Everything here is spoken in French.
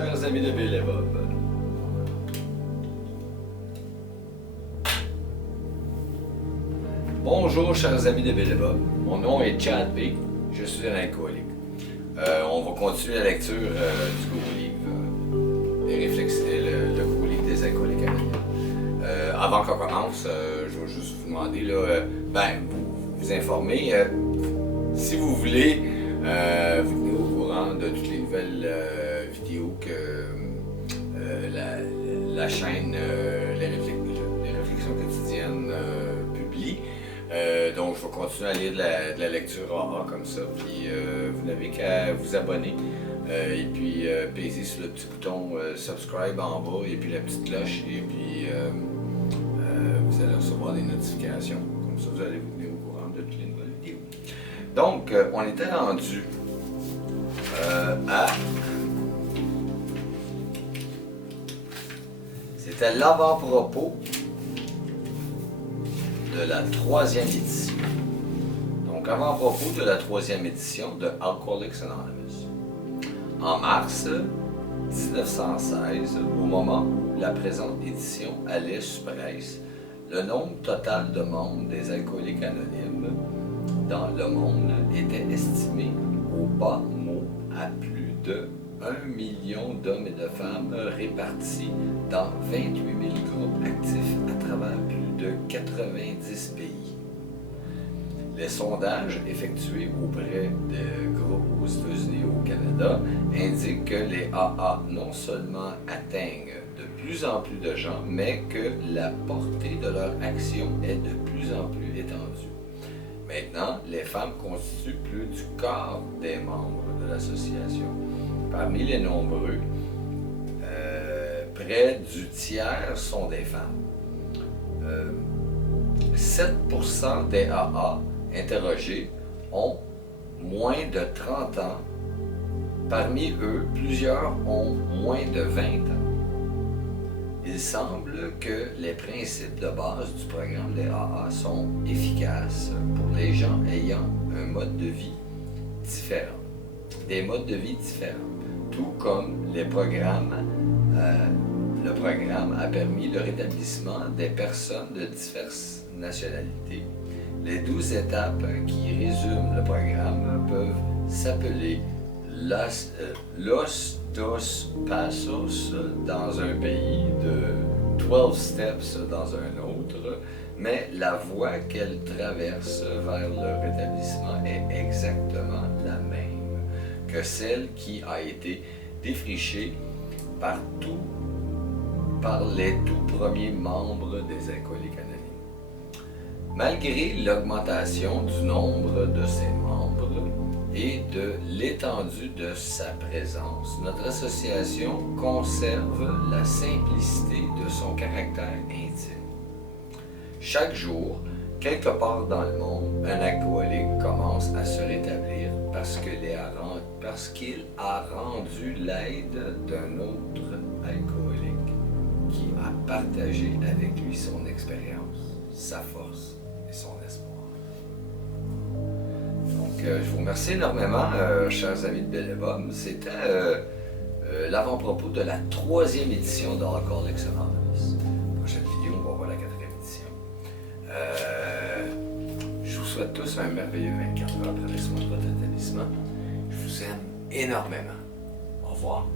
chers amis de Bill et Bob. Bonjour, chers amis de Bill et Bob. Mon nom est Chad B. Je suis un alcoolique. On va continuer la lecture du gros livre, le gros livre des alcooliques anonymes. Avant qu'on commence, je vais juste vous demander, vous informer. Si vous voulez, vous tenez au courant de toutes les nouvelles vidéos que la chaîne les réflexions quotidiennes publie. Donc, je vais continuer à lire de la lecture AA comme ça. Puis, vous n'avez qu'à vous abonner. Et puis, peser sur le petit bouton subscribe en bas. Et puis, la petite cloche. Et puis, vous allez recevoir des notifications. Comme ça, vous allez vous tenir au courant de toutes les nouvelles vidéos. Donc, on était rendu à... C'était l'avant-propos de la 3e édition. Donc, avant-propos de la 3e édition de Alcoholics Anonymous. En mars 1916, au moment où la présente édition allait sous presse, le nombre total de membres des Alcooliques Anonymes dans le monde était estimé au bas mot à plus de 1 million d'hommes et de femmes répartis dans 28 000 groupes actifs à travers plus de 90 pays. Les sondages effectués auprès de groupes aux États-Unis et au Canada indiquent que les AA non seulement atteignent de plus en plus de gens, mais que la portée de leur action est de plus en plus étendue. Maintenant, les femmes constituent plus du quart des membres de l'association. Parmi les nombreux, près du tiers sont des femmes. 7% des AA interrogés ont moins de 30 ans. Parmi eux, plusieurs ont moins de 20 ans. Il semble que les principes de base du programme des AA sont efficaces pour les gens ayant un mode de vie différent. Des modes de vie différents. Tout comme le programme a permis le rétablissement des personnes de diverses nationalités. Les 12 étapes qui résument le programme peuvent s'appeler Los Dos Passos dans un pays, de 12 Steps dans un autre, mais la voie qu'elle traverse vers le rétablissement est exactement la même que celle qui a été défrichée par les tout premiers membres des Alcooliques Anonymes. Malgré l'augmentation du nombre de ses membres et de l'étendue de sa présence, notre association conserve la simplicité de son caractère intime. Chaque jour, quelque part dans le monde, un alcoolique commence à se rétablir parce qu'il a rendu l'aide d'un autre alcoolique qui a partagé avec lui son expérience, sa force et son espoir. Donc, je vous remercie énormément, chers amis de Bill et Bob. C'était l'avant-propos de la 3e édition de Alcoholics Anonymous. Prochaine vidéo, on va voir la 4e édition. Je vous souhaite tous un merveilleux 24 heures. Prenez soin de votre établissement. Je vous aime énormément. Au revoir.